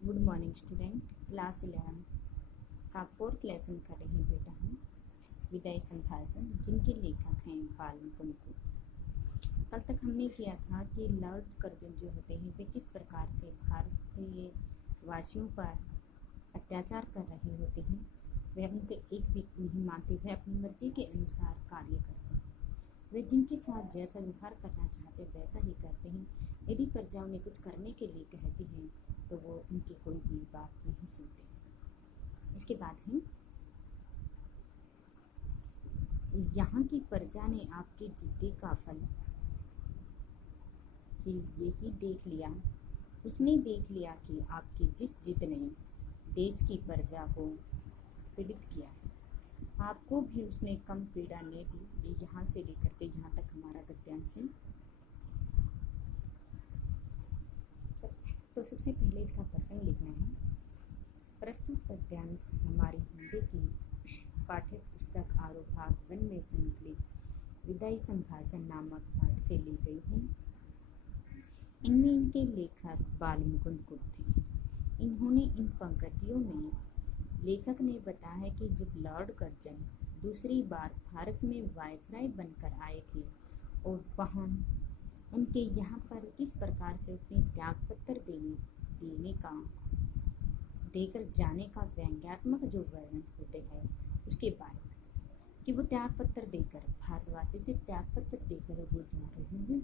Good morning student. Class 11 का fourth lesson कर रही हूँ बेटा हम विदाई संभाषण, जिनके लेखक हैं बाल मुकुंद गुप्त। कल तक हमने किया था कि लॉर्ड कर्जन जो होते हैं वे किस प्रकार से भारतीय वासियों पर अत्याचार कर रहे होते हैं। वे उनके एक भी नहीं मानते, वे अपनी मर्जी के अनुसार कार्य करते हैं। वे जिनके साथ जैसा व्यवहार करना चाहते वैसा ही करते हैं। यदि प्रजा उन्हें कुछ करने के लिए कहती है तो वो उनकी कोई भी बात नहीं सुनते। इसके बाद है, यहाँ की प्रजा ने आपकी जिद्दी का फल ही यही देख लिया। उसने देख लिया कि आपकी जिस जिद ने देश की प्रजा को पीड़ित किया है, आपको भी उसने कम पीड़ा नहीं दी। ये यहाँ से लेकर के यहाँ तक हमारा गद्यांश है। तो सबसे पहले इसका प्रसंग लिखना है। प्रस्तुत पद्यांश हमारी हिंदी की पाठ्य पुस्तक आरोभाग 1 में संकलित विदाई संभाषण नामक पाठ से ली गई है। इनमें इनके लेखक बाल मुकुंद गुप्त थे। इन्होंने इन पंक्तियों में लेखक ने बताया कि जब लॉर्ड कर्जन दूसरी बार भारत में वायसराय बनकर आए थे और वहाँ उनके यहाँ पर किस प्रकार से अपने त्याग पत्र देकर जाने का व्यंग्यात्मक जो वर्णन होते हैं उसके बारे में कि वो त्याग पत्र देकर भारतवासी से त्याग पत्र देकर वो जा रहे हैं।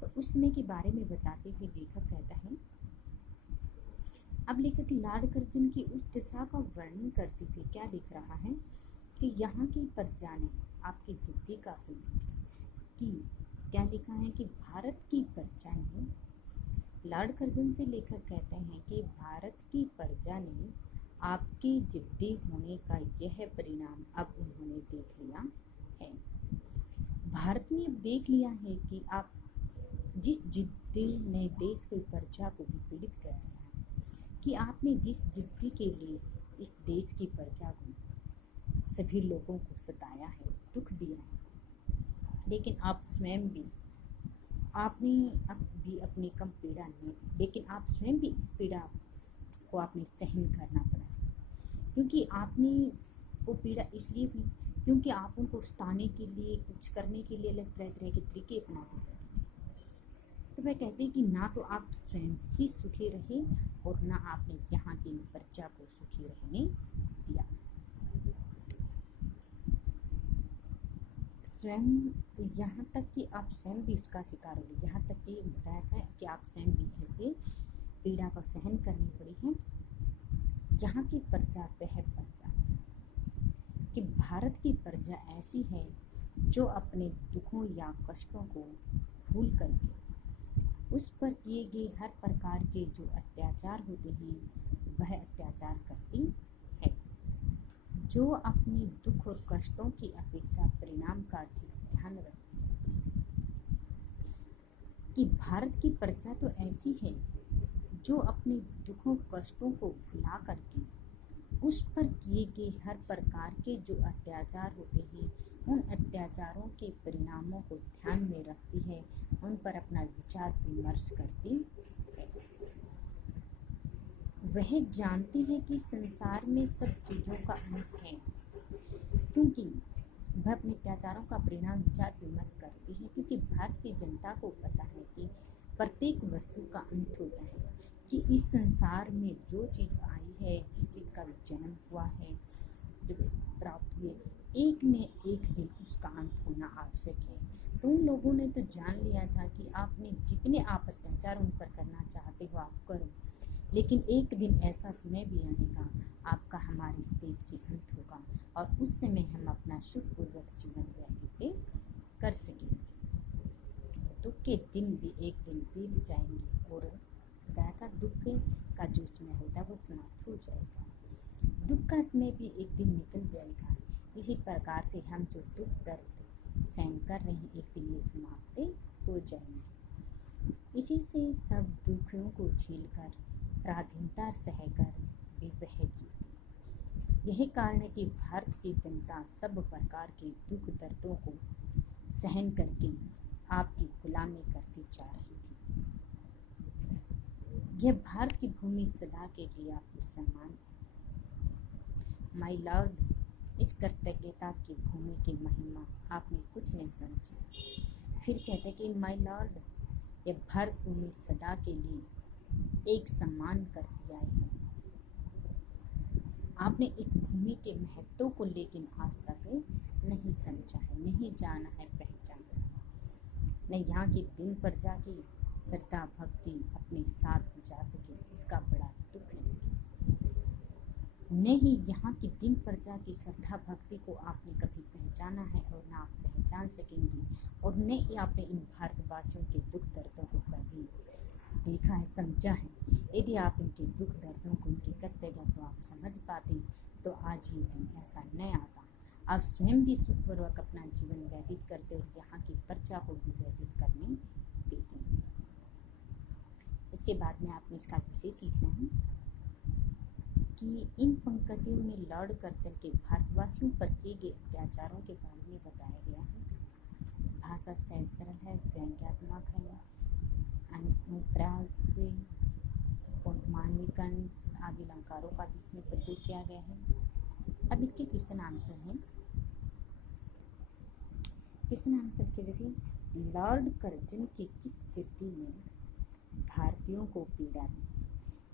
तो उस समय के बारे में बताते हुए लेखक कहता है, अब लेखक लॉर्ड कर्जन की उस दिशा का वर्णन करते हुए क्या लिख रहा है कि यहाँ की प्रजा ने आपकी जिद्दी का फल की क्या लिखा है कि भारत की प्रजा ने, लॉर्ड कर्जन से लेखक कहते हैं कि भारत की प्रजा ने आपके जिद्दी होने का यह परिणाम अब उन्होंने देख लिया है। भारत ने अब देख लिया है कि आप जिस जिद्दी ने देश की प्रजा को भी पीड़ित कर दिया है, कि आपने जिस जिद्दी के लिए इस देश की प्रजा को सभी लोगों को सताया है, दुख दिया है, लेकिन आप स्वयं भी आपने अब भी अपनी कम पीड़ा नहीं दी, लेकिन आप स्वयं भी इस पीड़ा को आपने सहन करना पड़ा, क्योंकि आपने वो पीड़ा इसलिए भी क्योंकि आप उनको सताने के लिए, कुछ करने के लिए अलग तरह तरह के तरीके अपनाते रहते थे। तो वह कहते हैं कि ना तो आप स्वयं ही सुखी रहे और ना आपने यहाँ की प्रजा को सुखी रहने दिया। स्वयं यहाँ तक कि आप स्वयं भी उसका शिकार हो गए। यहाँ तक कि बताया था कि आप स्वयं भी ऐसे पीड़ा को सहन करनी पड़ी है। यहाँ की प्रजा वह प्रजा कि भारत की प्रजा ऐसी है जो अपने दुखों या कष्टों को भूल करके उस पर किए गए हर प्रकार के जो अत्याचार होते हैं वह अत्याचार करती है, जो अपने दुख और कष्टों की अपेक्षा परिणाम का अधिक ध्यान रखती है। कि भारत की प्रजा तो ऐसी है जो अपने दुखों कष्टों को भुला करके उस पर किए गए हर प्रकार के जो अत्याचार होते हैं उन अत्याचारों के परिणामों को ध्यान में रखती है, उन पर अपना विचार विमर्श करती है। वह जानती है कि संसार में सब चीज़ों का अंत है, क्योंकि वह अपने अत्याचारों का परिणाम विचार विमर्श करती है, क्योंकि भारत की जनता को पता है कि प्रत्येक वस्तु का अंत होता है, कि इस संसार में जो चीज़ आई है, जिस चीज़ का जन्म हुआ है, जो प्राप्त हुए, एक न एक दिन उसका अंत होना आवश्यक है। तो उन लोगों ने तो जान लिया था कि आपने जितने आप अत्याचार उन पर करना चाहते हो आप करो, लेकिन एक दिन ऐसा समय भी आएगा आपका हमारे इस देश से अंत होगा और उस समय हम अपना सुखपूर्वक जीवन व्यतीत कर सकेंगे। दुख के दिन भी एक दिन बीत जाएंगे और बताया था दुख का जो समय होता है वो समाप्त हो जाएगा, दुख का समय भी एक दिन निकल जाएगा। इसी प्रकार से हम जो दुख दर्द सहन कर रहे हैं एक दिन ये समाप्त हो जाएंगे। इसी से सब दुखों को झेलकर पराधीनता सहकर भी वह जीती। यही कारण है कि भारत की जनता सब प्रकार के दुख दर्दों को सहन करके आपकी गुलामी करती जा रही थी। यह भारत की भूमि सदा के लिए आपको सम्मान। माय लॉर्ड, इस कृतज्ञता की भूमि की महिमा आपने कुछ नहीं समझी। फिर कहते कि माय लॉर्ड, यह भारत भूमि सदा के लिए एक सम्मान कर दिया है। आपने इस भूमि के महत्व को लेकिन आज तक नहीं समझा है, नहीं जाना है, पहचाना है। न यहाँ की दिन प्रजा की श्रद्धा भक्ति अपने साथ जा सके, इसका बड़ा दुख है। न ही यहाँ की दिन प्रजा की श्रद्धा भक्ति को आपने कभी पहचाना है और न आप पहचान सकेंगी, और न ही आपने इन भारतवासियों के दुख दर्दों को कभी देखा है, समझा है। यदि आप इनके दुख दर्दों को, इनके कर्तव्य को आप समझ पाते तो आज ये दिन ऐसा न आता। आप स्वयं भी सुखपूर्वक अपना जीवन व्यतीत करते और यहाँ की प्रजा को भी व्यतीत करने देते। इसके बाद में आपने इसका विशेष लिखना है कि इन पंक्तियों में लॉर्ड कर्जन के भारतवासियों पर किए गए अत्याचारों के बारे में बताया गया है। भाषा सहज सरल है, व्यंग्यात्मक है, अनुप्रास मानविक अंश आदि अलंकारों का भी इसमें प्रयोग किया गया है। अब इसके क्वेश्चन आंसर हैं। क्वेश्चन आंसर के जैसे लॉर्ड कर्जन की किस चिट्ठी में भारतीयों को पीड़ा दी?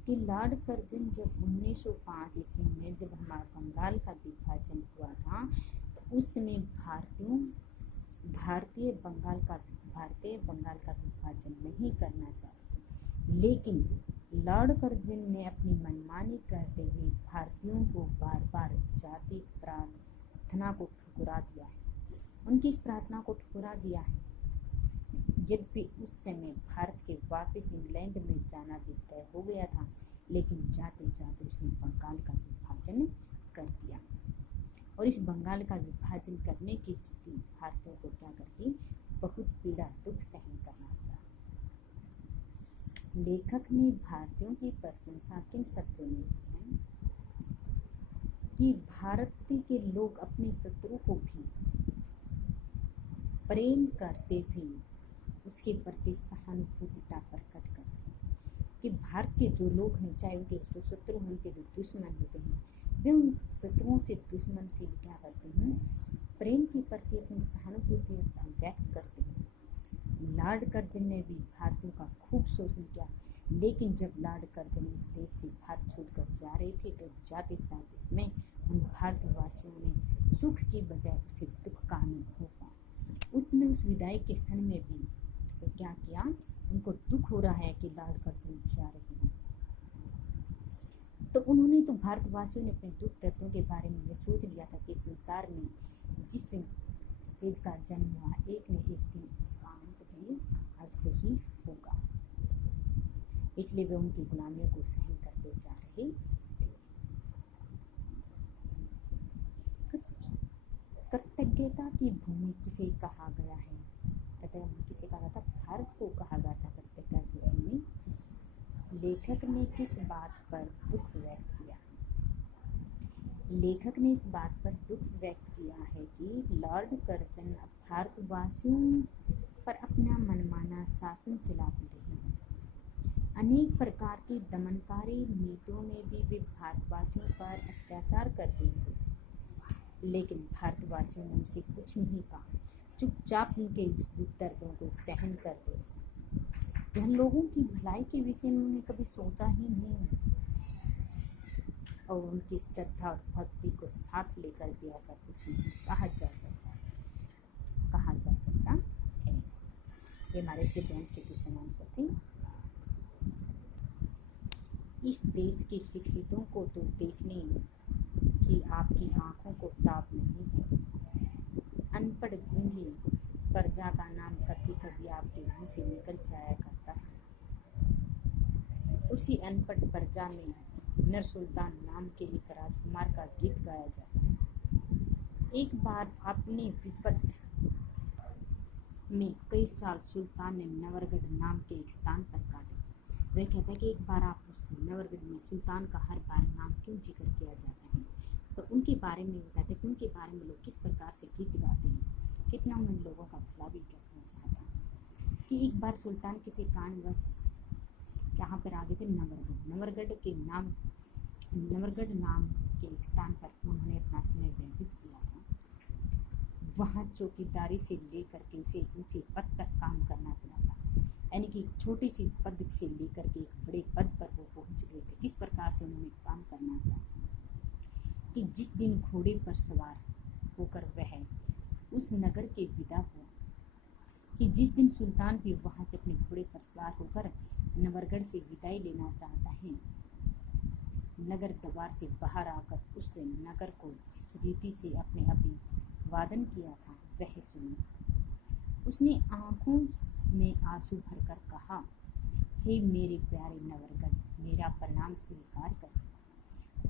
कि लॉर्ड कर्जन जब 1905 ईस्वी में जब हमारा बंगाल का विभाजन हुआ था तो उस समय भारतीय बंगाल का विभाजन नहीं करना चाहते, लेकिन लॉर्ड कर्जन ने अपनी मनमानी करते हुए भारतीयों को बार बार जाति प्रार्थना को ठुकरा दिया है, उनकी इस प्रार्थना को ठुकरा दिया है। यद्यपि उस समय भारत के वापस इंग्लैंड में जाना भी तय हो गया था, लेकिन जाते जाते उसने बंगाल का विभाजन कर दिया, और इस बंगाल का विभाजन करने की जिद्दी भारतीयों को क्या करके बहुत पीड़ा दुख सहन करना पड़ा। लेखक ने भारतीयों की प्रशंसा किन शब्दों में की है कि भारत के लोग अपने शत्रु को भी प्रेम करते भी उसके प्रति सहानुभूतिता प्रकट करते हैं। कि भारत के जो लोग हैं, चाहे उनके जो शत्रु हैं, उनके जो दुश्मन होते हैं, वे उन शत्रुओं से दुश्मन से भी क्या करते हैं, प्रेम के प्रति अपनी सहानुभूति व्यक्त करते हैं। लॉर्ड कर्जन ने भी भारतीयों का खूब शोषण किया, लेकिन जब लॉर्ड कर्जन इस देश से भारत छोड़कर जा रहे थे तो जाते साथ इसमें उन भारतवासियों ने सुख की बजाय उसे दुख का अनुभव हुआ। उसमें उस विदाई के क्षण में भी तो क्या किया, उनको दुख हो रहा है कि लॉर्ड कर्जन जा रहे हैं, तो उन्होंने तो भारतवासियों ने अपने दुख दर्दों के बारे में ये सोच लिया था कि संसार में जिस चीज का जन्म हुआ एक न एक दिन उसका अंत भी अब से ही होगा, इसलिए वे उनकी गुलामियों को सहन करते जा रहे थे। कृतज्ञता की भूमि किसे कहा गया है? किसे कहा गया था? भारत को कहा गया था कृतज्ञता की भूमि। लेखक ने किस बात पर दुख व्यक्त किया? लेखक ने इस बात पर दुख व्यक्त किया है कि लॉर्ड कर्जन भारतवासियों पर अपना मनमाना शासन चलाती रही। अनेक प्रकार की दमनकारी नीतियों में भी वे भारतवासियों पर अत्याचार करते रहे, लेकिन भारतवासियों ने उनसे कुछ नहीं कहा, चुपचाप उनके दुख दर्दों को सहन करते रहे। यह लोगों की भलाई के विषय में उन्होंने कभी सोचा ही नहीं, और उनकी श्रद्धा और भक्ति को साथ लेकर भी ऐसा कुछ नहीं कहा जा सकता है। ये हमारे इसके डांस के क्वेश्चन आंसर थे। इस देश के शिक्षितों को तो देखने की आपकी आंखों को ताप नहीं है। अनपढ़ गूंगी प्रजा का नाम कभी कभी आपके मुंह से निकल जाया करता है। उसी अनपढ़ प्रजा में नर सुल्तान नाम के एक राजकुमार का गीत गाया जाता है। एक बार अपने विपत्ति में कई साल सुल्तान ने नवरगढ़ नाम के एक स्थान पर काटे। वह कहता है कि एक बार आप उस नवरगढ़ में सुल्तान का हर बार नाम क्यों जिक्र किया जाता है, तो उनके बारे में बताते हैं कि उनके बारे में लोग किस प्रकार से गीत गाते हैं, कितना उन लोगों का भला भी करना चाहता है। कि एक बार सुल्तान किसी कारणवश यहाँ पर आ गए थे, नवरगढ़ नाम के एक स्थान पर उन्होंने अपना समय व्यतीत किया था। वहाँ चौकीदारी से लेकर के उसे ऊंचे पद तक काम करना पड़ा था, यानी कि छोटे से पद से लेकर के एक बड़े पद पर वो पहुँच गए थे। किस प्रकार से उन्होंने काम करना पड़ा कि जिस दिन घोड़े पर सवार होकर वह उस नगर के विदा हुआ, कि जिस दिन सुल्तान भी वहाँ से अपने घोड़े पर सवार होकर नवरगढ़ से विदाई लेना चाहता है, नगर द्वार से बाहर आकर उस नगर को जिस रीति से अपने अभिवादन किया था वह सुनी। उसने आंखों में आंसू भरकर कहा, हे मेरे प्यारे नवरगढ़, मेरा प्रणाम स्वीकार कर।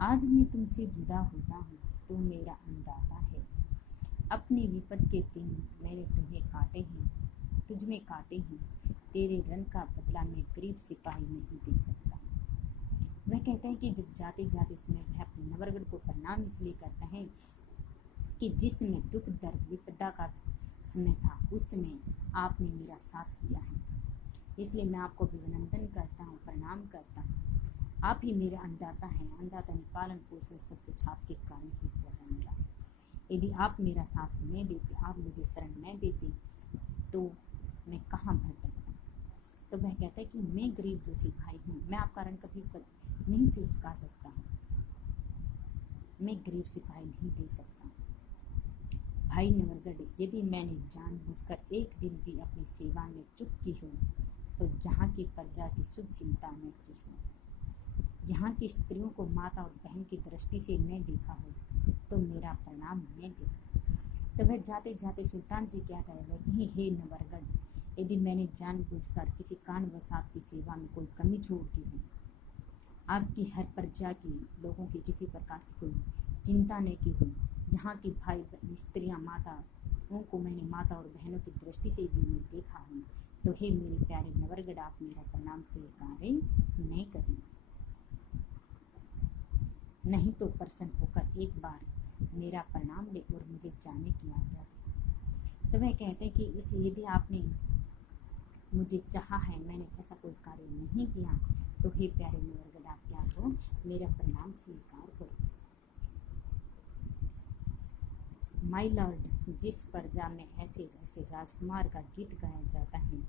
आज मैं तुमसे जुदा होता हूँ तो मेरा अन्नदाता है। अपने विपद के दिन मैंने तुझ में काटे हैं। तेरे रण का बदला मैं गरीब सिपाही नहीं दे सकता। वह कहता है कि जब जाते जाते समय वह अपने नवरगढ़ को प्रणाम इसलिए करता है कि जिस समय दुख दर्द विपदा का समय था उस समय आपने मेरा साथ दिया है, इसलिए मैं आपको अभिनंदन करता हूँ, प्रणाम करता हूँ। आप ही मेरा अन्नदाता हैं। अन्नदाता ने पालन पोषण सब कुछ आपके कारण ही हुआ है मेरा। यदि आप मेरा साथ न देते, आप मुझे शरण न देते तो मैं कहाँ भटकता। तो वह कहता है कि मैं गरीब जो सिपाही हूँ, मैं आपका ऋण कभी नहीं चुका सकता, मैं गरीब सिपाही नहीं दे सकता। भाई नवरगढ़, यदि मैंने जानबूझकर एक दिन भी अपनी सेवा में चूक की हो तो जहाँ की प्रजा की शुभ चिंता न की हो, यहाँ की स्त्रियों को माता और बहन की दृष्टि से न देखा हो तो मेरा प्रणाम न दे। तो वह जाते जाते सुल्तान जी क्या कह रहे कि हे नवरगढ़, यदि मैंने जानबूझकर किसी कारणवश आपकी सेवा में कोई कमी छोड़ दी हो, आपकी हर प्रजा की लोगों की किसी प्रकार की कोई चिंता न की हो, यहाँ की भाई स्त्रियाँ माताओं को मैंने माता और बहनों की दृष्टि से यदि मैं देखा हूँ तो हे मेरे प्यारे नवरगढ़, आप मेरा प्रणाम स्वीकार नहीं करें, नहीं तो प्रसन्न होकर एक बार मेरा प्रणाम ले और मुझे जाने की आज्ञा दे। तो वह कहते हैं कि इस यदि आपने मुझे चाहा है, मैंने ऐसा कोई कार्य नहीं किया तो हे प्यारे नवरगढ़, आप क्या करो, मेरा प्रणाम स्वीकार करो। माई लॉर्ड, जिस प्रजा में ऐसे ऐसे राजकुमार का गीत गाया जाता है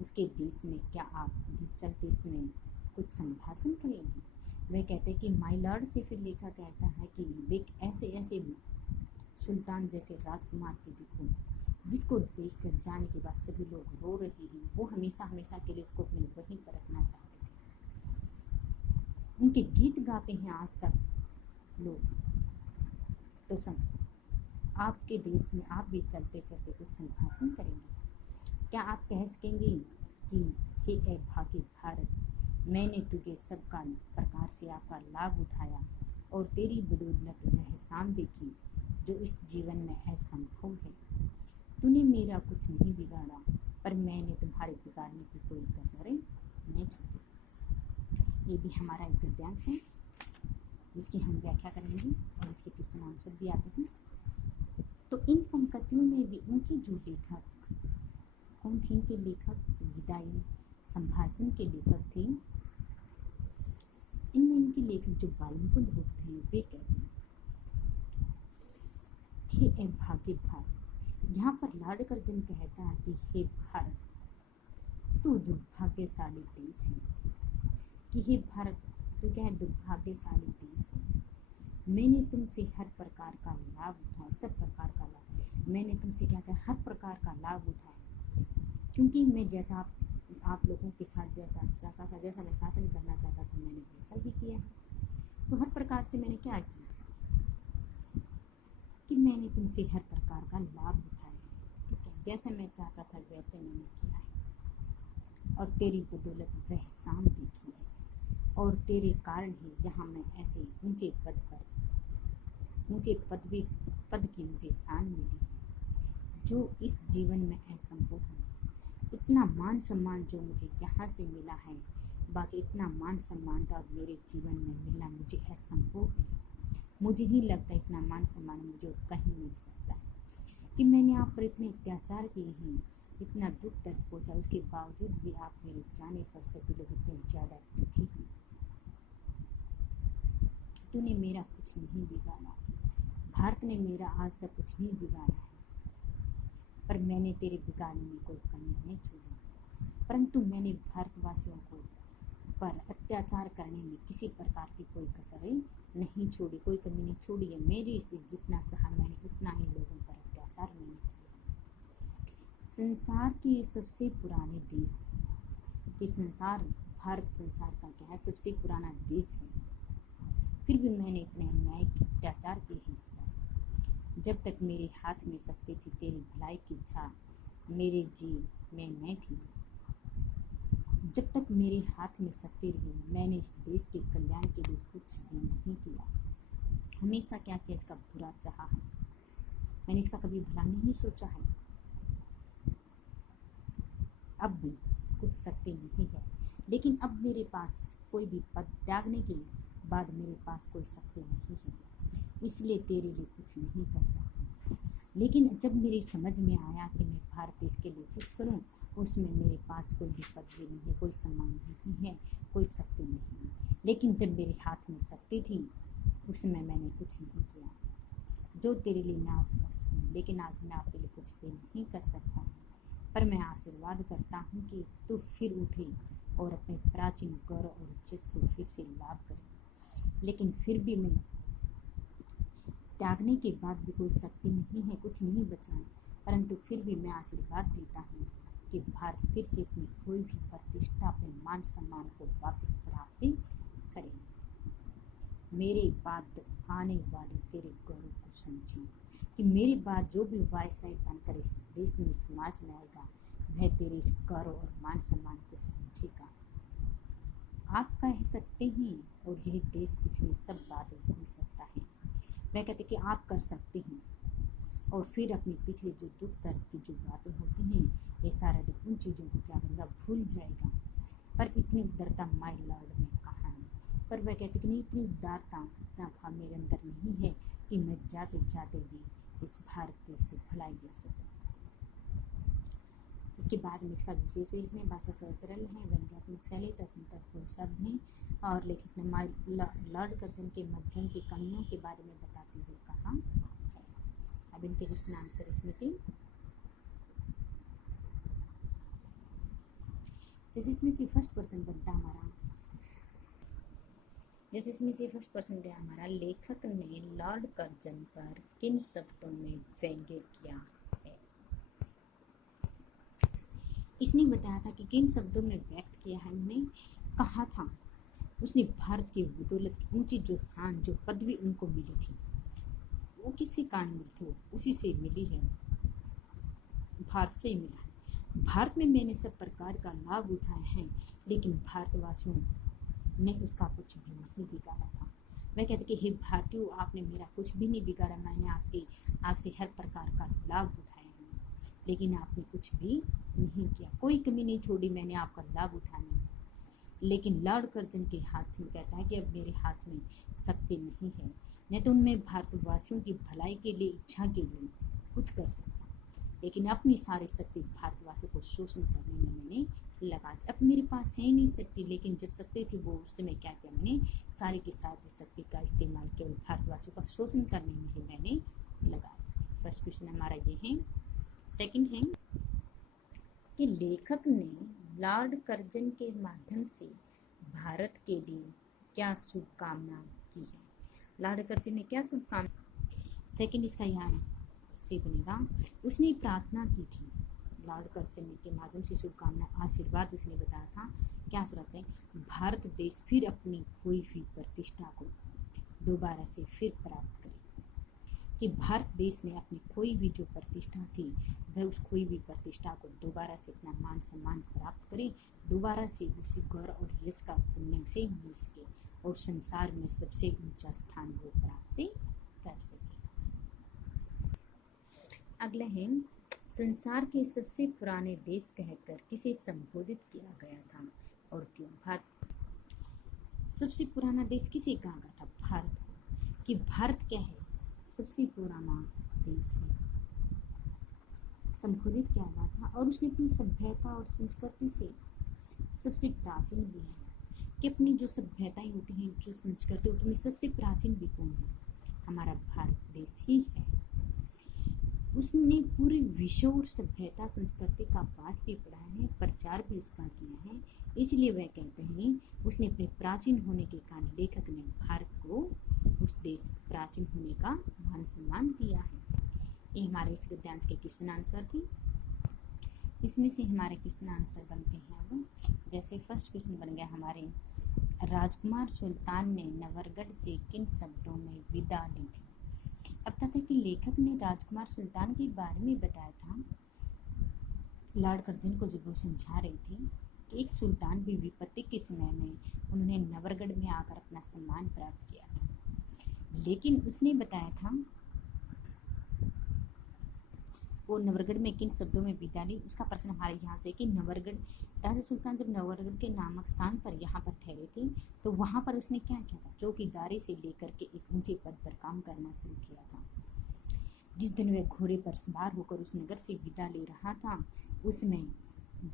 उसके देश में क्या आप भी चलते समय कुछ संभाषण करेंगे। वह कहते हैं कि माई लॉर्ड से फिर लेखा कहता है कि देख ऐसे ऐसे सुल्तान जैसे राजकुमार की देखो, जिसको देखकर जाने के बाद सभी लोग रो रहे हैं। वो हमेशा हमेशा के लिए उसको अपने वहीं पर रखना चाहते थे। उनके गीत गाते हैं आज तक लोग। तो आपके देश में आप भी चलते चलते कुछ संभाषण करेंगे। क्या आप कह सकेंगे कि हे अभागे भारत, मैंने तुझे सब प्रकार से आपका लाभ उठाया और तेरी बदौलत वह शाम देखी जो इस जीवन में असंभव है। तूने मेरा कुछ नहीं बिगाड़ा, पर मैंने तुम्हारे बिगाड़ने की कोई कसर नहीं छोड़ी। ये भी हमारा एक गद्यांश है जिसकी हम व्याख्या करेंगे और इसके क्वेश्चन आंसर भी आते हैं। तो इन पंक्तियों में भी उनके जो लेखक कौन थे, इनके लेखक विदाई संभाषण के लेखक थे। इनमें इनके लेखक जो बालमुकुंद गुप्त थे वे कहते हैं हे अभागे भारत। यहाँ पर लॉर्ड कर्जन कहता है कि हे भारत, तू दुर्भाग्यशाली देश है। कि हे भारत, तू क्या है, दुर्भाग्यशाली देश है। मैंने तुमसे हर प्रकार का लाभ उठाया, सब प्रकार का लाभ मैंने तुमसे क्या कहा, हर प्रकार का लाभ उठाया, क्योंकि मैं जैसा आप लोगों के साथ जैसा चाहता था, जैसा मैं शासन करना चाहता था, मैंने वैसा ही किया है। तो हर प्रकार से मैंने क्या किया कि मैंने तुमसे हर प्रकार का लाभ उठाया है। ठीक है, जैसे मैं चाहता था वैसे मैंने किया है और तेरी बदौलत वह शाम देखी है और तेरे कारण ही यहाँ मैं ऐसे ऊंचे पद की मुझे शान मिली है जो इस जीवन में असंभव है। इतना मान सम्मान जो मुझे यहाँ से मिला है, बाकी इतना मान सम्मान तो अब मेरे जीवन में मिलना मुझे असंभव है। मुझे नहीं लगता इतना मान सम्मान मुझे कहीं मिल सकता है। कि मैंने आप पर इतने अत्याचार किए हैं, इतना दुख दर्द पहुँचा, उसके बावजूद भी आप मेरे जाने पर सभी लोग इतने ज़्यादा दुखी हैं। तूने मेरा कुछ नहीं बिगाड़ा, भारत ने मेरा आज तक कुछ नहीं बिगाड़ा है, पर मैंने तेरे बिगाड़ने में कोई कमी नहीं छोड़ी, परंतु मैंने भारतवासियों को पर अत्याचार करने में किसी प्रकार की कोई कसर नहीं छोड़ी, कोई कमी नहीं छोड़ी है। मेरे से जितना चाहा मैंने उतना ही लोगों पर अत्याचार मैंने किया। संसार के सबसे पुराने देश कि संसार, भारत संसार का क्या है, सबसे पुराना देश है, फिर भी मैंने इतने अन्याय अत्याचार किए हैं इस पर। जब तक मेरे हाथ में शक्ति थी तेरी भलाई की इच्छा मेरे जी में न थी, जब तक मेरे हाथ में शक्ति रही मैंने इस देश के कल्याण के लिए कुछ भी नहीं किया। हमेशा क्या किया, इसका बुरा चाहा है, मैंने इसका कभी भला नहीं सोचा है। अब भी कुछ शक्ति नहीं है, लेकिन अब मेरे पास कोई भी पद त्यागने के बाद मेरे पास कोई शक्ति नहीं है, इसलिए तेरे लिए कुछ नहीं कर सकती। लेकिन जब मेरी समझ में आया कि मैं भारत देश के लिए कुछ करूं, उसमें मेरे पास कोई भी पद भी नहीं है, कोई सम्मान नहीं है, कोई शक्ति नहीं है। लेकिन जब मेरे हाथ में शक्ति थी उसमें मैंने कुछ नहीं किया। जो तेरे लिए मैं आज कर सकूँ, लेकिन आज मैं आपके लिए कुछ भी नहीं कर सकता हूँ, पर मैं आशीर्वाद करता हूँ कि तू फिर उठे और अपने प्राचीन गौरव और यश को फिर से लाभ करे। लेकिन फिर भी मैं त्यागने के बाद भी कोई शक्ति नहीं है, कुछ नहीं बचा है, परंतु फिर भी मैं आशीर्वाद देता हूँ कि भारत फिर से अपनी कोई भी प्रतिष्ठा, अपने मान सम्मान को वापस प्राप्त करे। मेरे बाद आने वाले तेरे गौरव को समझे कि मेरे बाद जो भी वायसराय बनकर इस देश में, समाज में आएगा, वह तेरे इस गौरव और मान सम्मान को समझेगा। आप कह सकते हैं और यही देश पिछली सब बातें भूल सकता है। वह कहते कि आप कर सकते हैं और फिर अपने पिछले जो दुख दर्द की जो बातें होती हैं, ये सारा दुख उन चीज़ों को क्या करेगा, भूल जाएगा। पर इतनी उदारता माय लॉर्ड में कहाँ है। पर वह कहते कि नहीं, इतनी उदारता ना भाव मेरे अंदर नहीं है कि मैं जाते जाते भी इस भारत देश से भलाई ले सकूँ। इसके बाद में इसका विशेष रूप में भाषा सरल है, व्यंग्यात्मक शैली, तत्संतक शब्द हैं, और लेखक ने माय लॉर्ड कर्जन के मध्यम की कमियों के बारे में बताते हुए कहा है। अब इनके क्वेश्चन आंसर इसमें से, जैसे इसमें से फर्स्ट क्वेश्चन बनता हमारा, जैसे इसमें से फर्स्ट क्वेश्चन गया हमारा, लेखक ने लॉर्ड कर्जन पर किन शब्दों में व्यंग्य किया है। इसने बताया था कि किन शब्दों में व्यक्त किया है। उन्होंने कहा था उसने भारत की बदौलत ऊंची जो शान, जो पदवी उनको मिली थी, वो किसके कारण मिली थी, उसी से मिली है, भारत से ही मिला है। भारत में मैंने सब प्रकार का लाभ उठाया है, लेकिन भारतवासियों ने उसका कुछ भी नहीं बिगाड़ा था। वह कहते कि हे भारतीयों, आपने मेरा कुछ भी नहीं बिगाड़ा, मैंने आपसे हर प्रकार का लाभ उठाया है, लेकिन आपने कुछ भी नहीं किया, कोई कमी नहीं छोड़ी मैंने आपका लाभ उठाने में। लेकिन लॉर्ड कर्जन के हाथ में कहता है कि अब मेरे हाथ में शक्ति नहीं है, नहीं तो मैं भारतवासियों की भलाई के लिए, इच्छा के लिए कुछ कर सकता, लेकिन अपनी सारी शक्ति भारतवासियों को शोषण करने में मैंने लगा दी। अब मेरे पास है ही नहीं शक्ति, लेकिन जब शक्ति थी वो उस समय क्या किया, मैंने सारी की सारी शक्ति का इस्तेमाल केवल भारतवासियों का शोषण करने में ही मैंने लगा दी। फर्स्ट क्वेश्चन हमारा ये है। सेकंड है कि लेखक ने लॉर्ड कर्जन के माध्यम से भारत के लिए क्या शुभकामना की है। लॉर्ड कर्जन ने क्या शुभकामना, सेकंड इसका यहाँ से बनेगा, उसने प्रार्थना की थी लॉर्ड कर्जन के माध्यम से शुभकामना, आशीर्वाद उसने बताया था। क्या आशीर्वाद है, भारत देश फिर अपनी खोई हुई प्रतिष्ठा को दोबारा से फिर प्राप्त करे, कि भारत देश ने अपनी खोई हुई जो प्रतिष्ठा थी, वह उस खोई हुई प्रतिष्ठा को दोबारा से अपना मान सम्मान प्राप्त करे, दोबारा से उसी गौरव और यश का पुण्य उसे मिल सके और संसार में सबसे ऊंचा स्थान वो प्राप्त कर सके। अगला है, संसार के सबसे पुराने देश कहकर किसे संबोधित किया गया था और क्यों। भारत सबसे पुराना देश किसे कहा गया था, भारत को, कि भारत क्या है, सबसे पुराना देश है, संबोधित किया गया था। और उसने अपनी सभ्यता और संस्कृति से सबसे प्राचीन भी है, कि अपनी जो सभ्यताएं होती हैं, जो संस्कृति होती है, सबसे प्राचीन भी कौन है? हमारा भारत देश ही है। उसने पूरे विश्व और सभ्यता संस्कृति का पाठ भी पढ़ा है, प्रचार भी उसका किया है। इसलिए वह कहते हैं उसने अपने प्राचीन होने के कारण लेखक ने भारत को उस देश प्राचीन होने का मान सम्मान दिया है। ये हमारे इस गद्यांश के क्वेश्चन आंसर थे। इसमें से हमारे क्वेश्चन आंसर बनते हैं अब। जैसे फर्स्ट क्वेश्चन बन गया हमारे, राजकुमार सुल्तान ने नवरगढ़ से किन शब्दों में विदा ली थी? अब तक कि लेखक ने राजकुमार सुल्तान के बारे में बताया था, लॉर्ड कर्जन को जब वो समझा रहे थे कि एक सुल्तान भी विपत्ति के समय में उन्होंने नवरगढ़ में आकर अपना सम्मान प्राप्त किया था। लेकिन उसने बताया था वो नवरगढ़ में किन शब्दों में विदा ली। उसका प्रश्न हमारे यहाँ से कि नवरगढ़, राजा सुल्तान जब नवरगढ़ के नामक स्थान पर यहाँ पर ठहरे थे तो वहाँ पर उसने क्या किया था? चौकीदारी से लेकर के एक ऊंचे पद पर काम करना शुरू किया था। जिस दिन वह घोड़े पर सवार होकर उस नगर से विदा ले रहा था, उसमें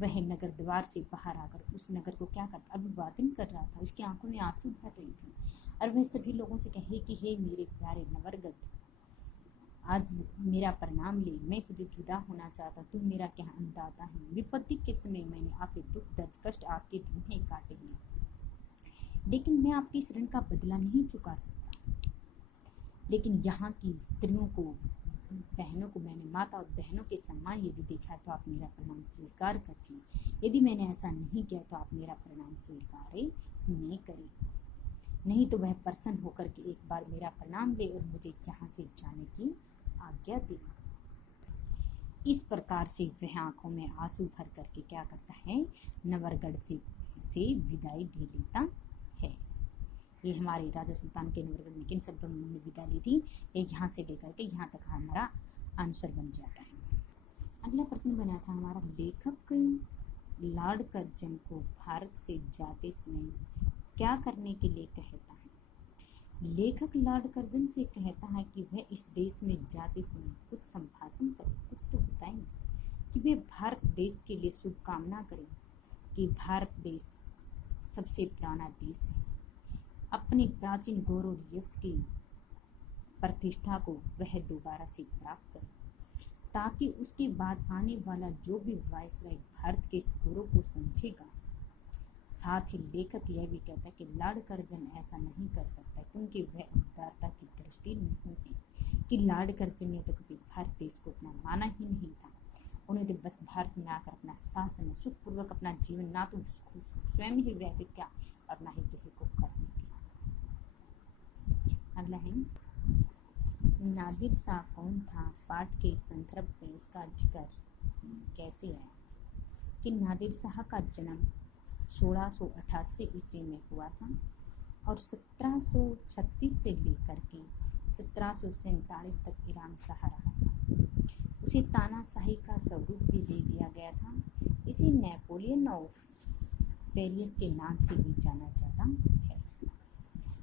वह नगर द्वार से बाहर आकर उस नगर को क्या करता? अभिवादन कर रहा था। उसकी आंखों में आंसू भर रही थी और वह सभी लोगों से कहे कि हे मेरे प्यारे नवरगढ़, आज मेरा प्रणाम ले, मैं तुझे जुदा होना चाहता, तू मेरा क्या अंदाता है। विपत्ति के समय मैंने आपके दुख दर्द कष्ट आपके धुएं काटे हैं, लेकिन मैं आपकी इस ऋण का बदला नहीं चुका सकता। लेकिन यहाँ की स्त्रियों को, बहनों को मैंने माता और बहनों के सम्मान यदि देखा तो आप मेरा प्रणाम स्वीकार करिए। यदि मैंने ऐसा नहीं किया तो आप मेरा प्रणाम स्वीकार नहीं करें। नहीं तो वह प्रसन्न होकर के एक बार मेरा प्रणाम ले और मुझे यहाँ से जाने की आज्ञा दे। इस प्रकार से वह आंखों में आंसू भर करके क्या करता है? नवरगढ़ से विदाई ले लेता है। ये हमारे राजा सुल्तान के नवरगढ़ में किन शब्दों में उन्होंने विदा ली थी, ये यहाँ से लेकर के यहाँ तक हमारा आंसर बन जाता है। अगला प्रश्न बना था हमारा, लेखक लॉर्ड कर्जन को भारत से जाते समय क्या करने के लिए कहता है? लेखक लॉर्ड कर्जन से कहता है कि वह इस देश में जाते समय कुछ संभाषण करे, कुछ तो बताएं कि वे भारत देश के लिए शुभकामना करें कि भारत देश सबसे पुराना देश है, अपने प्राचीन गौरव यश की प्रतिष्ठा को वह दोबारा से प्राप्त करे, ताकि उसके बाद आने वाला जो भी वायसराय भारत के इस गौरव को समझेगा। साथ ही लेखक यह भी कहता है कि लॉर्ड कर्जन ऐसा नहीं कर सकता क्योंकि वह उदारता की दृष्टि नहीं है, कि लॉर्ड कर्जन ने तो कभी भारत देश को अपना माना ही नहीं था। उन्हें तो बस भारत में आकर अपना शासन सुखपूर्वक अपना जीवन ना तो स्वयं ही व्यतीत किया और ना ही किसी को करने दिया। अगला है, नादिर शाह कौन था? पाठ के संदर्भ में उसका जिक्र कैसे है? कि नादिर शाह का जन्म 1688 ईस्वी में हुआ था और 1736 से लेकर के 1747 तक ईरान शाह रहा था। उसे तानाशाही का स्वरूप भी दे दिया गया था। इसे नेपोलियन ऑफ पेरिस के नाम से भी जाना जाता है।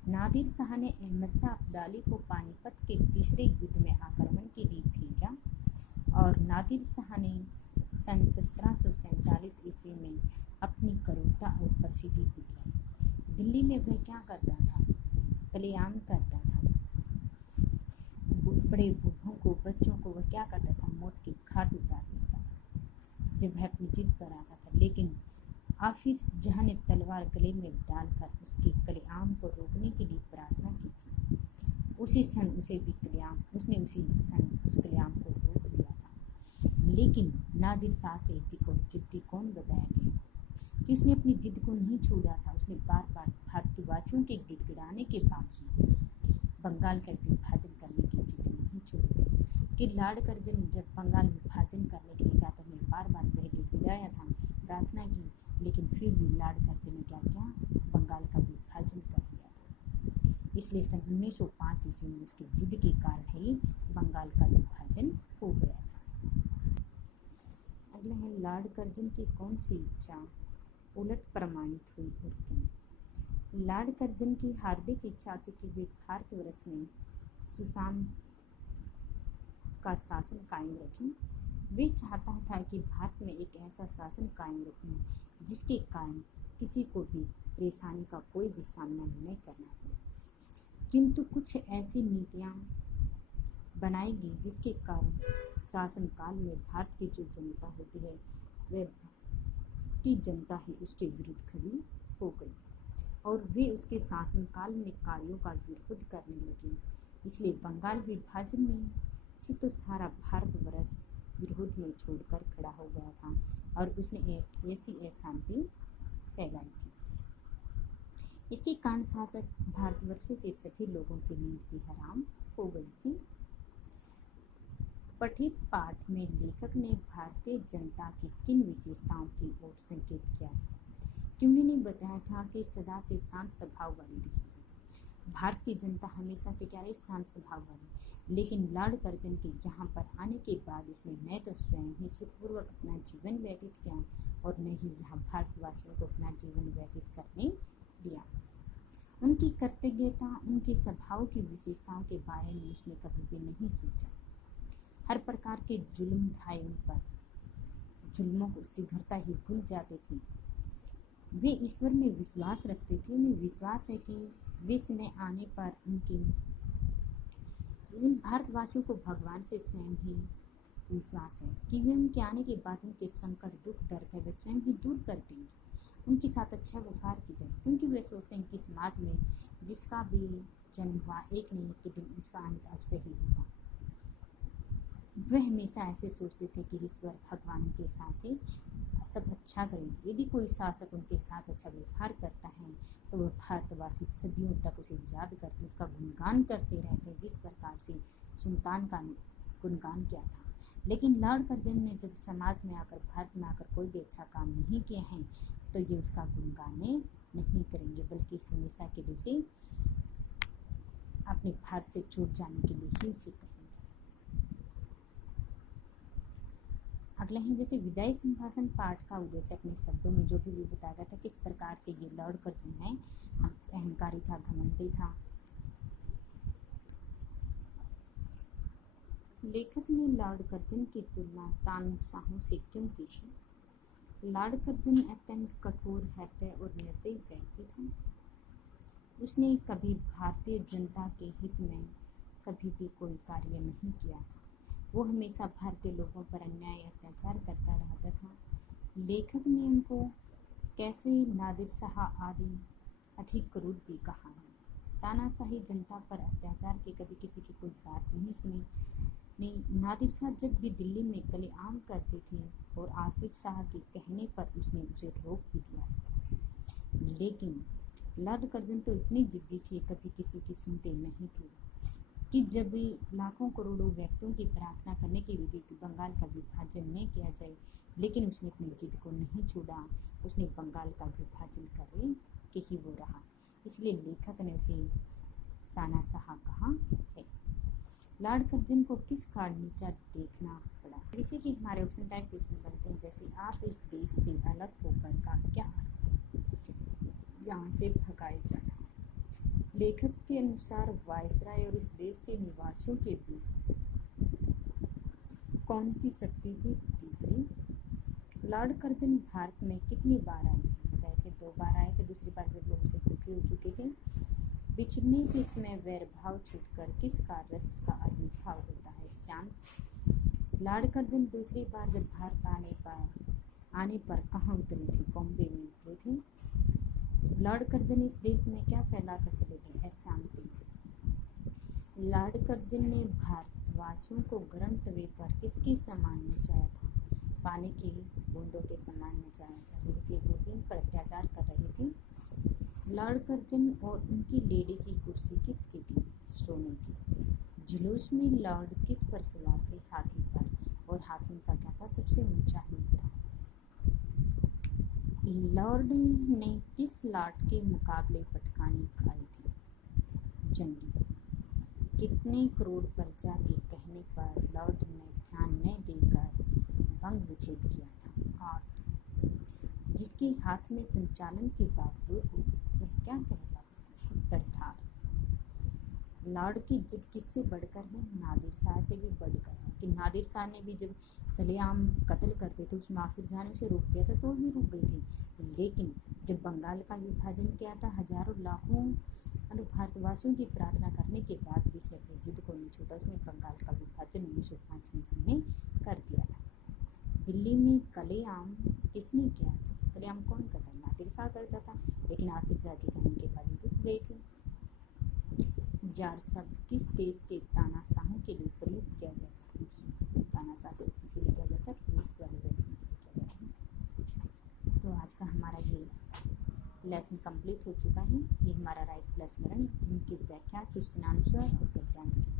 नादिर शाह ने अहमद शाह अब्दाली को पानीपत के तीसरे युद्ध में आक्रमण के लिए भेजा और नादिर शाह ने सन 1747 ईस्वी में अपनी करूरता और प्रसिद्धि बिखराई। दिल्ली में वह क्या करता था? कलेआम करता था। बड़े बूढ़ों को, बच्चों को वह क्या करता था? मौत के घाट उतार देता था जब वह अपनी जिद पर आता था। लेकिन हाफिज जहां ने तलवार गले में डालकर उसके कलेआम को रोकने के लिए प्रार्थना की थी, उसी सन उसने उस कलेआम को रोक दिया था। लेकिन नादिर शाह से जिद्दी कौन बताया गया कि उसने अपनी जिद को नहीं छोड़ा था। उसने बार बार भारतवासियों के गिड़गिड़ाने के बाद भी बंगाल का विभाजन करने की जिद नहीं छोड़ी थी। कि लॉर्ड कर्जन जब बंगाल विभाजन करने के लिए कहा तो उन्हें बार बार वह गिड़गिड़ाया था, प्रार्थना की, लेकिन फिर भी लॉर्ड कर्जन ने क्या किया? बंगाल का विभाजन कर दिया था। इसलिए सन 1905 ईस्वी में उसकी जिद के कारण ही बंगाल का विभाजन हो गया था। अगला है, लॉर्ड कर्जन की कौन सी इच्छा उलट प्रमाणित हुई और क्यों? लॉर्ड कर्जन की हार्दिक इच्छा थी कि वे भारतवर्ष में सुशासन का शासन कायम रखें। वे चाहता था कि भारत में एक ऐसा शासन कायम रखें जिसके कारण किसी को भी परेशानी का कोई भी सामना नहीं करना पड़े, किंतु कुछ ऐसी नीतियाँ बनाएगी जिसके कारण शासनकाल में भारत की जो जनता होती है वह की जनता ही उसके विरुद्ध खड़ी हो गई और वे उसके शासनकाल में कार्यों का विरोध करने लगे। इसलिए बंगाल विभाजन में से तो सारा भारतवर्ष विरोध में छोड़कर खड़ा हो गया था और उसने ऐसी अशांति फैलाई थी। इसके कारण शासक भारतवर्षों के सभी लोगों की नींद भी हराम हो गई थी। पठित पाठ में लेखक ने भारतीय जनता की किन विशेषताओं की ओर संकेत किया था कि उन्होंने बताया था कि सदा से शांत स्वभाव वाली रही है। भारत की जनता हमेशा से क्या रही, शांत स्वभाव वाली। लेकिन लॉर्ड कर्जन के यहाँ पर आने के बाद उसने न तो स्वयं ही सुखपूर्वक अपना जीवन व्यतीत किया और न ही यहाँ भारतवासियों को अपना जीवन व्यतीत करने दिया। उनकी कर्तव्यता, उनके स्वभाव की विशेषताओं के बारे में उसने कभी भी नहीं सोचा। हर प्रकार के जुल्म ढाए उन पर, जुल्मों को शीघ्रता ही भूल जाते थे। वे ईश्वर में विश्वास रखते थे। उन्हें विश्वास है कि वे समय आने पर इन भारतवासियों को भगवान से स्वयं ही विश्वास है कि वे उनके आने के बाद उनके संकट, दुख, दर्द है वे स्वयं ही दूर कर देंगे। उनके साथ अच्छा व्यवहार की जाए, क्योंकि वे सोचते हैं कि समाज में जिसका भी जन्म हुआ एक न एक दिन उसका अंत अवश्य ही होगा। वह हमेशा ऐसे सोचते थे कि ईश्वर भगवान के साथ ही सब अच्छा करेंगे। यदि कोई शासक उनके साथ अच्छा व्यवहार करता है तो वह भारतवासी सदियों तक उसे याद करते, उसका गुणगान करते रहते, जिस प्रकार से सुल्तान का गुणगान किया था। लेकिन लॉर्ड कर्जन ने जब समाज में आकर, भारत में आकर कोई भी अच्छा काम नहीं किया है तो ये उसका गुणगान नहीं करेंगे, बल्कि हमेशा के लिए उसे अपने भारत से छूट जाने के लिए ही उसे कहेंगे। अगला है जैसे विदाई संभाषण पाठ का उद्देश्य अपने शब्दों में जो भी बताया गया था, किस प्रकार से ये लॉर्ड कर्जन है अहंकारी था, घमंडी था। लेखक ने लॉर्ड कर्जन की तुलना तानशाहों से क्यों की थी? लॉर्ड कर्जन अत्यंत कठोर, हृदय और निर्दयी व्यक्ति था। उसने कभी भारतीय जनता के हित में कभी भी कोई कार्य नहीं किया था। वो हमेशा भारतीय लोगों पर अन्याय, अत्याचार करता रहता था। लेखक ने उनको कैसे नादिर शाह आदि अधिक क्रूर भी कहा है। तानाशाही जनता पर अत्याचार की कभी किसी की कोई बात नहीं सुनी। नहीं, नादिर शाह जब भी दिल्ली में कलेआम करते थे और आफिर शाह के कहने पर उसने उसे रोक भी दिया था। लेकिन लॉर्ड कर्जन तो इतनी जिद्दी थे, कभी किसी की सुनते नहीं थे कि जब भी लाखों करोड़ों व्यक्तियों की प्रार्थना करने के विधि बंगाल का विभाजन न किया जाए, लेकिन उसने अपनी जिद को नहीं छोड़ा। उसने बंगाल का विभाजन करे कि ही वो रहा। इसलिए लेखक ने उसे तानाशाह कहा है। लॉर्ड कर्जन को किस कारण नीचा देखना पड़ा? जैसे कि हमारे ऑप्शन टाइप क्वेश्चन बनते हैं, जैसे आप इस देश से अलग होकर का क्या आशय, यहाँ से भगाए जाना। लेखक के अनुसार वायसराय और इस देश के निवासियों के बीच कौन सी शक्ति थी? तीसरी, लॉर्ड कर्जन भारत में कितनी बार आए थे? बताए थे 2 बार आए थे। दूसरी बार जब लोग उसे दुखी हो चुके थे। बिछड़ने के समय वैर भाव छूटकर किस का रस का आविर्भाव होता है? शांत। लॉर्ड कर्जन दूसरी बार जब भारत आने पर कहाँ उतरे थे? बॉम्बे में उतरे थे। लॉर्ड कर्जन इस देश में क्या फैला कर चले थे? अशांति। लॉर्ड कर्जन ने भारतवासियों को गर्म तवे पर किसके समान नचाया था? पानी की बूंदों के समान नचाया रहे थे। वो इन पर अत्याचार कर रहे थे। लॉर्ड कर्जन और उनकी लेडी की कुर्सी किसकी थी? सोने की। जुलूस में लॉर्ड किस पर सवार थे? हाथी पर। और हाथी का क्या था? सबसे ऊंचा ही था। लॉर्ड ने किस लाट के मुकाबले पटकानी खाई थी? जंगी। कितने करोड़ प्रजा के कहने पर लॉर्ड ने ध्यान न देकर भंग विच्छेद किया था? 8। जिसके हाथ में संचालन की बागडोर हो वह क्या कहलाता? सूत्रधार। लॉर्ड की जिद किससे बढ़कर है? नादिर शाह से भी बढ़कर है। कि नादिर शाह ने भी जब सलेआम कत्ल करते थे उसमें आफिर जान उसे रोक दिया था तो भी रुक गई थी। लेकिन जब बंगाल का विभाजन किया था, हजारों लाखों भारतवासियों की प्रार्थना करने के बाद भी इसने अपनी जिद को नहीं छोड़ा। उसने बंगाल का विभाजन 1905 में इसने कर दिया था। दिल्ली में कलेआम किसने किया था? कलेआम कौन करता था? नादिर शाह करता था, लेकिन आखिर जाके कहने के बाद रुक गए थे। जार शब्द किस देश के तानाशाहों के लिए प्रयुक्त किया जाता है? रूस। तानाशाह से इसीलिए किया जाता है, रूस वाले व्यक्ति के लिए किया जाता है। तो आज का हमारा ये लेसन कंप्लीट हो चुका है। ये हमारा राइट प्लस लर्न, इनकी व्याख्या क्वेश्चन आंसर और गद्यांश की